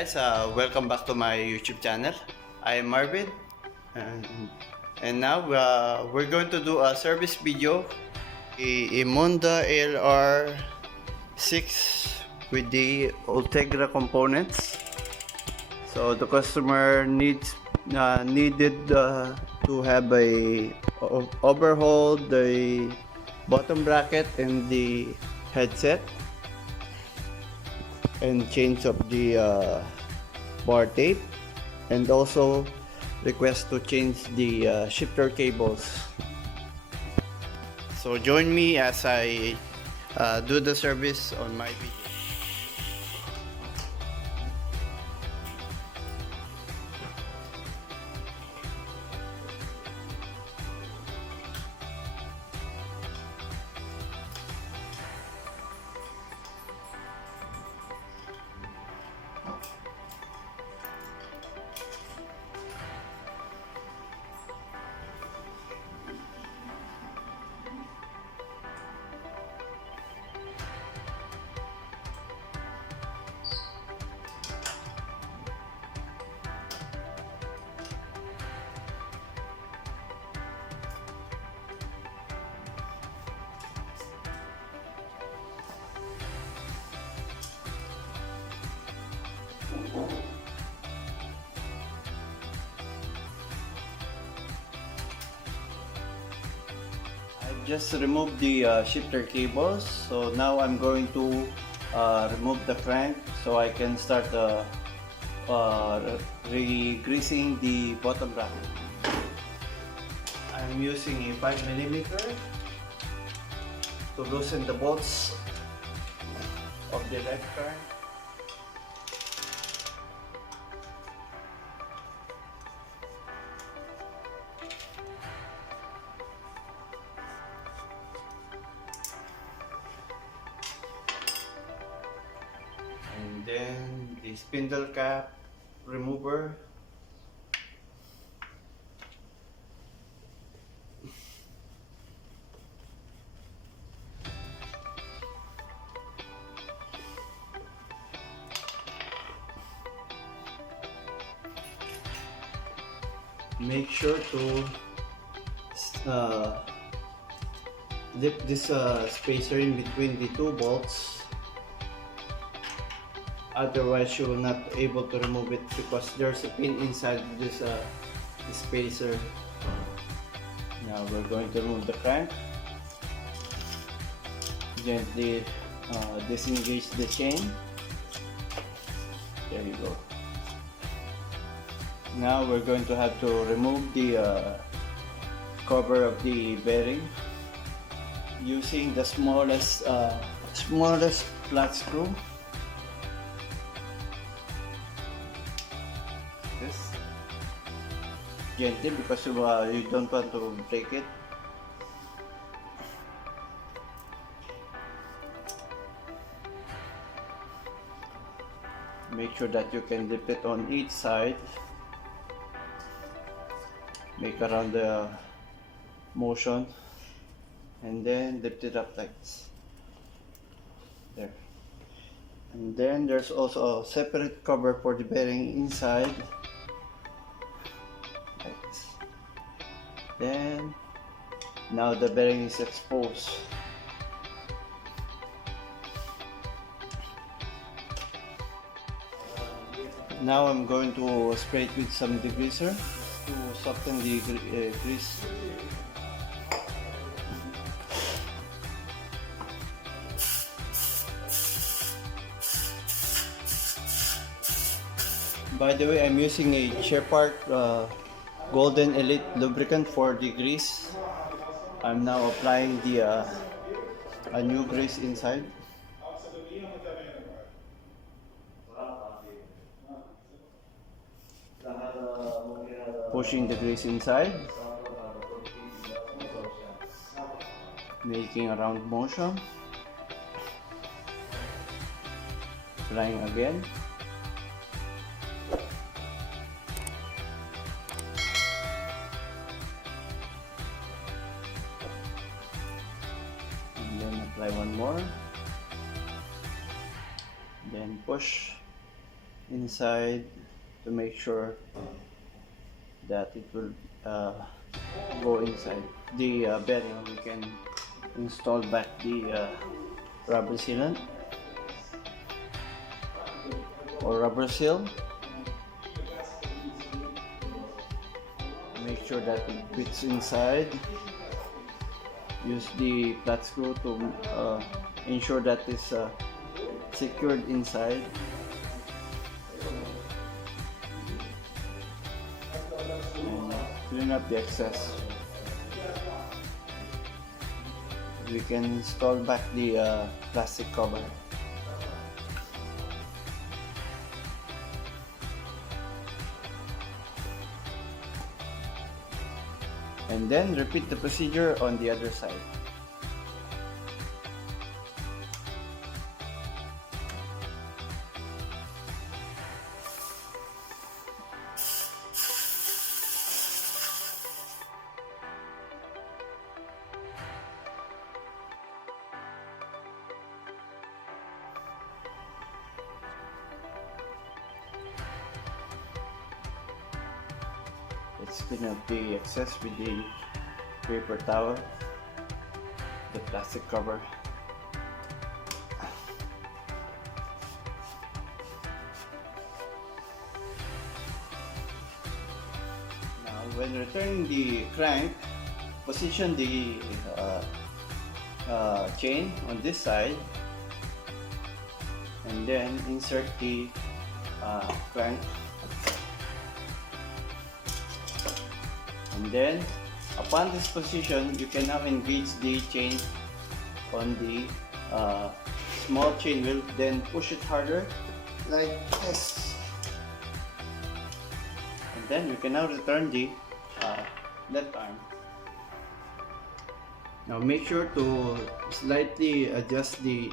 guys, welcome back to my YouTube channel. I am Marvin, and, and now we're going to do a service video. The emonda LR6 with the Ultegra components. So the customer needed to have a overhaul the bottom bracket and the headset, and change of the bar tape, and also request to change the shifter cables. So join me as I do the service on my video. Just removed the shifter cables, so now I'm going to remove the crank so I can start re-greasing the bottom bracket. I'm using a 5mm to loosen the bolts of the left crank. And then the spindle cap remover. Make sure to dip this spacer in between the two bolts. Otherwise you will not able to remove it because there's a pin inside this spacer. Now we're going to remove the crank. Gently disengage the chain. There you go. Now we're going to have to remove the cover of the bearing using the smallest flat screw. This gently because you don't want to break it. Make sure that you can dip it on each side. Make around the motion and then lift it up like this. There. And then there's also a separate cover for the bearing inside. Like this. Then now the bearing is exposed. Now I'm going to spray it with some degreaser to soften the grease. By the way, I'm using a Shepard Golden Elite lubricant for the grease. I'm now applying the a new grease inside. Pushing the grease inside, making a round motion, applying again, and then apply one more, then push inside to make sure that it will go inside the bearing. We can install back the rubber sealant or rubber seal. Make sure that it fits inside. Use the flat screw to ensure that it's secured inside. And clean up the excess. We can install back the plastic cover. And then repeat the procedure on the other side. Let's clean up the excess with the paper towel, the plastic cover. Now, when returning the crank, position the chain on this side, and then insert the crank. And then, upon this position, you can now engage the chain on the small chain wheel, then push it harder like this. And then you can now return the left arm. Now make sure to slightly adjust the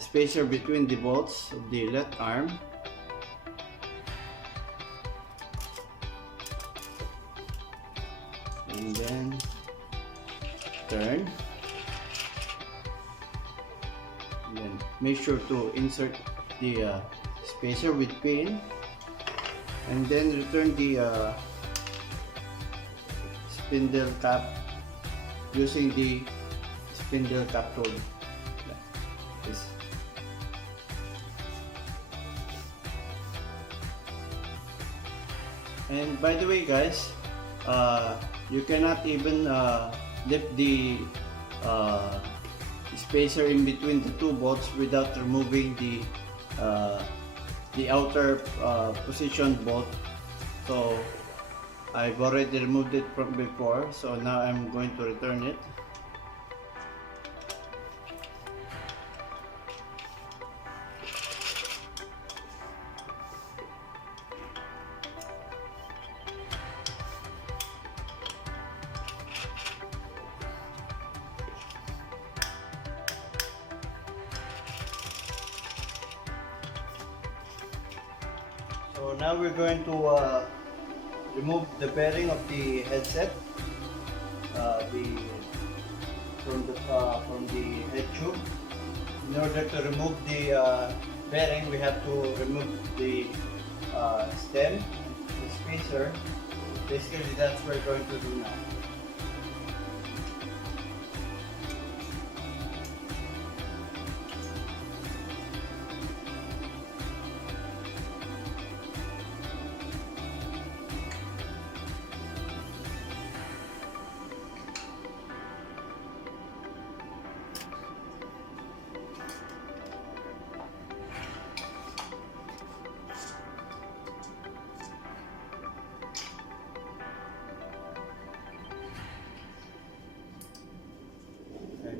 spacer between the bolts of the left arm. And then turn, and then make sure to insert the spacer with pin, and then return the spindle cap using the spindle cap tool. This. And by the way, guys, you cannot even lift the spacer in between the two bolts without removing the outer position bolt. So I've already removed it from before, so now I'm going to return it. So now we're going to remove the bearing of the headset, from the head tube. In order to remove the bearing, we have to remove the stem, the spacer. Basically, that's what we're going to do now.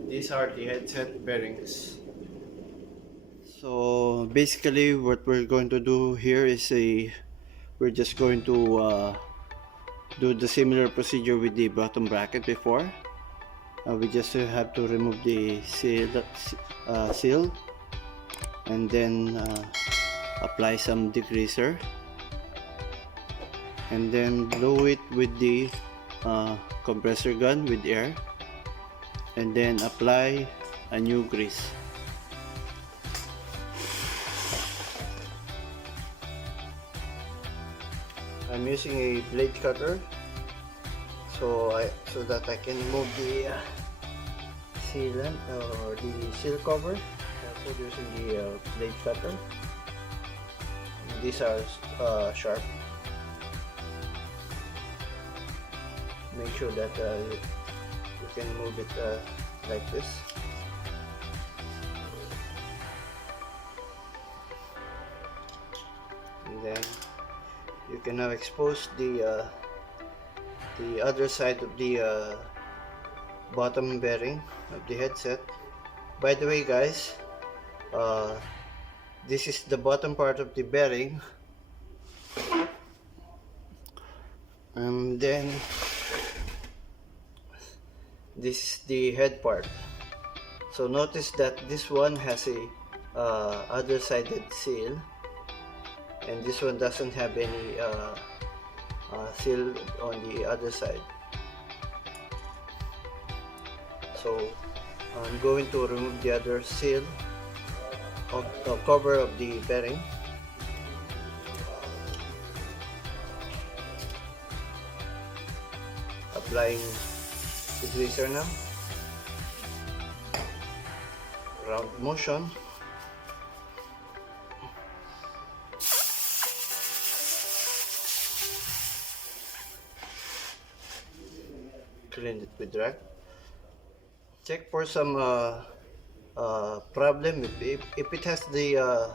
These are the headset bearings. So basically what we're going to do here is we're just going to do the similar procedure with the bottom bracket before. We just have to remove the seal and then apply some degreaser and then blow it with the compressor gun with air, and then apply a new grease. I'm using a blade cutter so that I can remove the sealant or the seal cover. Also using the blade cutter. These are sharp. Make sure that you can move it like this. And then you can now expose the other side of the bottom bearing of the headset. By the way, guys, this is the bottom part of the bearing, and then this is the head part. So notice that this one has a other sided seal, and this one doesn't have any seal on the other side. So I'm going to remove the other seal of the cover of the bearing. Applying the greaser now. Round motion. Clean it with rag. Check for some problem if it has the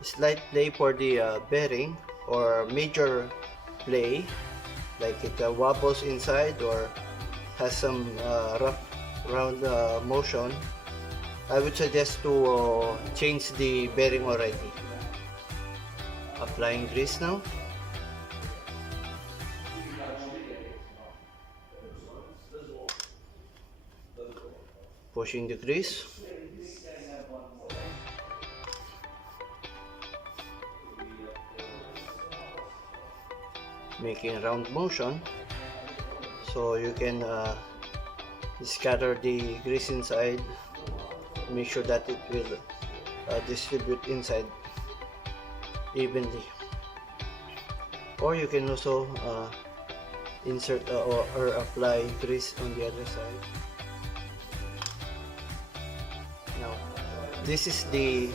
slight play for the bearing or major play, like it wobbles inside or has some rough round motion. I would suggest to change the bearing already. Applying grease now. Pushing the grease. Making a round motion so you can scatter the grease inside. Make sure that it will distribute inside evenly. Or you can also insert or apply grease on the other side. Now, this is the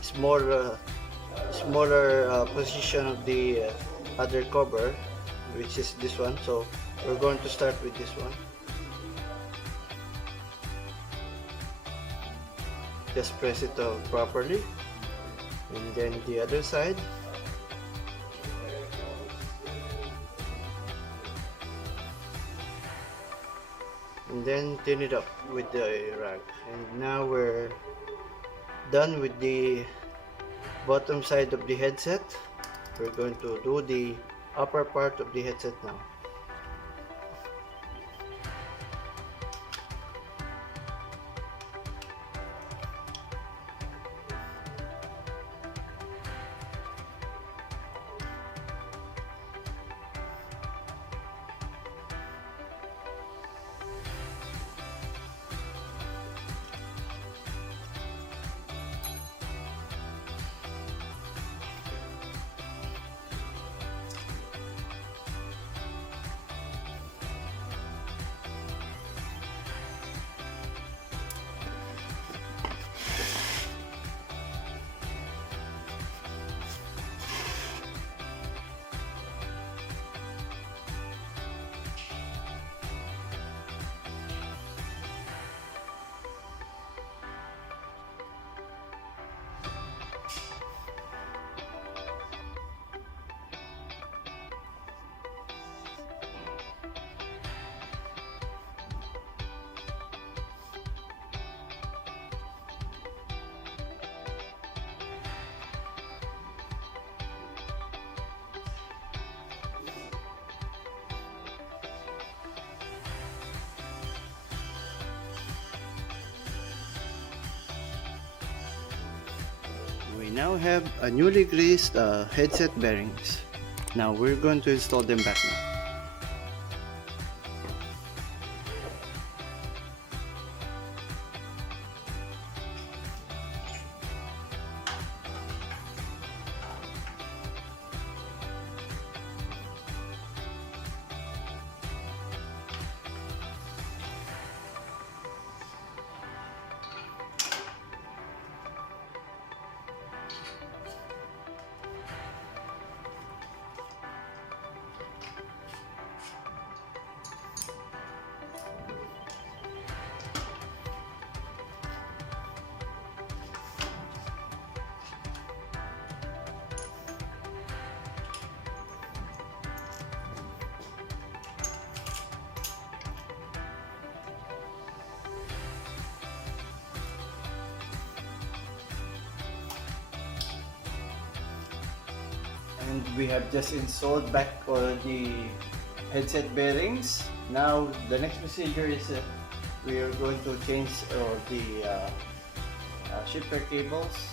smaller position of the other cover, which is this one. So we're going to start with this one. Just press it properly, and then the other side. And then turn it up with the rag. And now we're done with the bottom side of the headset. We're going to do the upper part of the headset now. We now have a newly greased headset bearings. Now we're going to install them back now. And we have just installed back the headset bearings. Now the next procedure is we are going to change the shifter cables.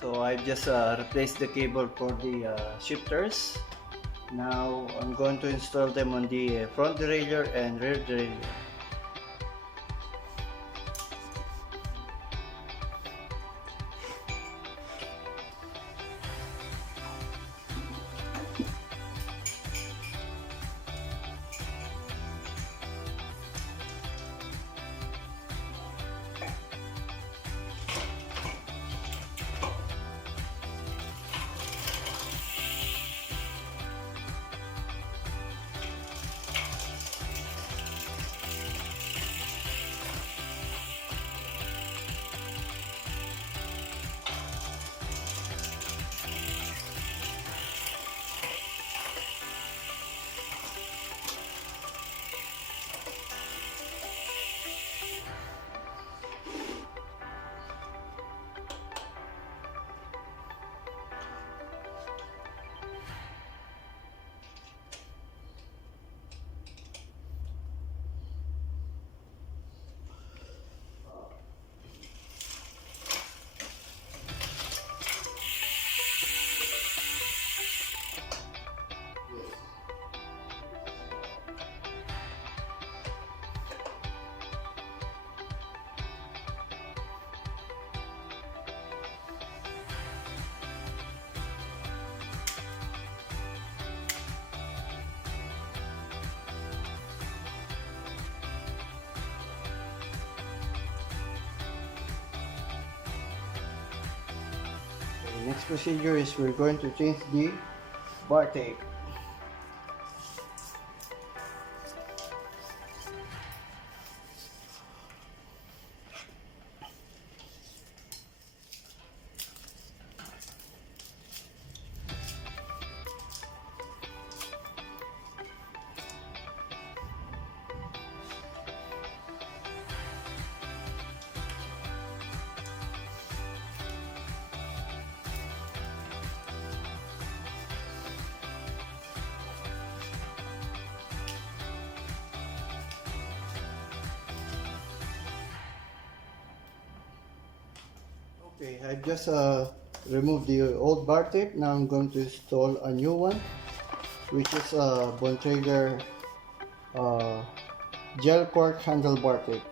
So I've just replaced the cable for the shifters. Now I'm going to install them on the front derailleur and rear derailleur. The next procedure is we're going to change the bar tape. Okay, I've just removed the old bar tape. Now I'm going to install a new one, which is a Bontrager gel cork handlebar tape.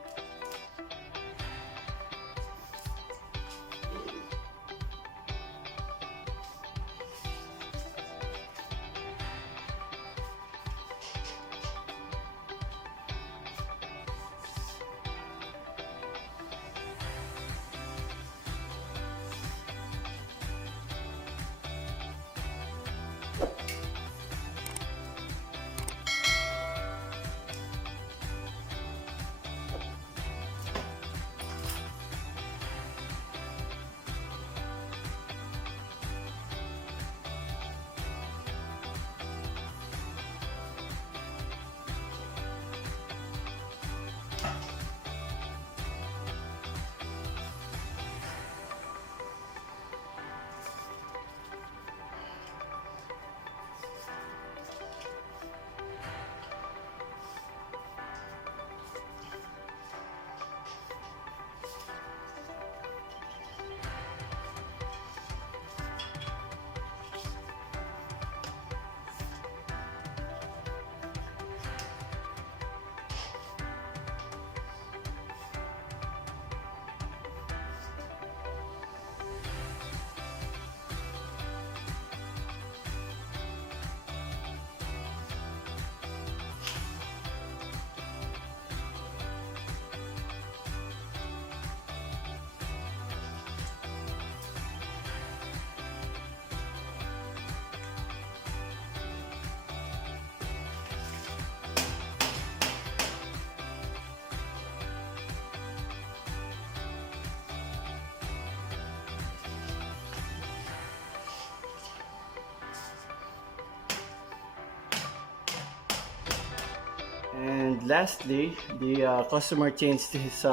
lastly, the customer changed his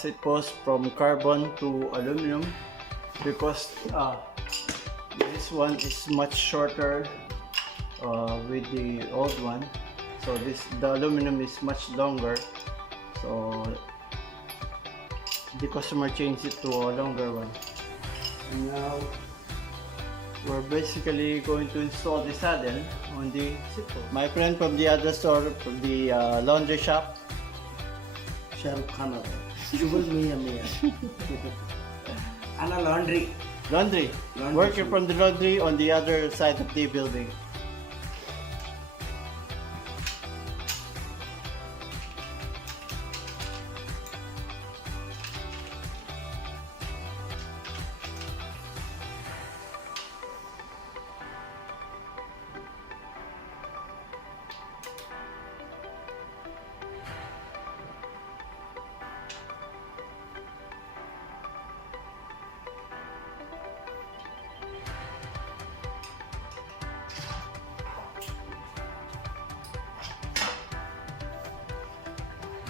seat post from carbon to aluminum because this one is much shorter with the old one. So the aluminum is much longer. So the customer changed it to a longer one. And now we're basically going to install the saddle on the seat post. My friend from the other store, from the laundry shop, Sharp Khan. Jubal Mia. Ana laundry. Laundry. Working from the laundry on the other side of the building.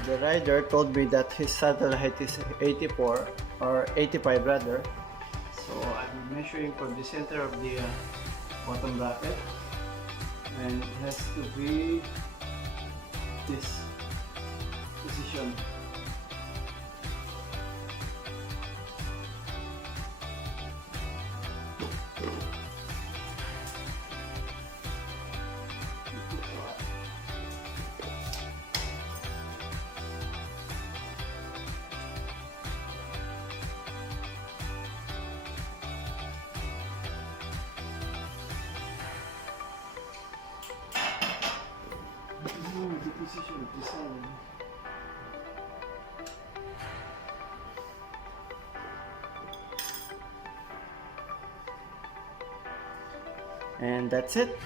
The rider told me that his saddle height is 84 or 85 rather. So I'm measuring from the center of the bottom bracket, and it has to be this position. The position of the saddle. And that's it.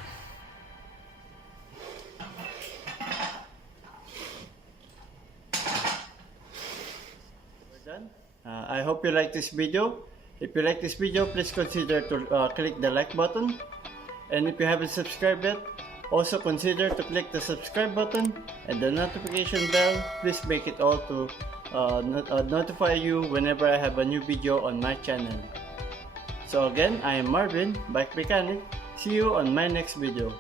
We're done. I hope you like this video. If you like this video, please consider to click the like button. And if you haven't subscribed yet, also consider to click the subscribe button and the notification bell. Please make it all to notify you whenever I have a new video on my channel. So again, I am Marvin, Bike Mechanic. See you on my next video.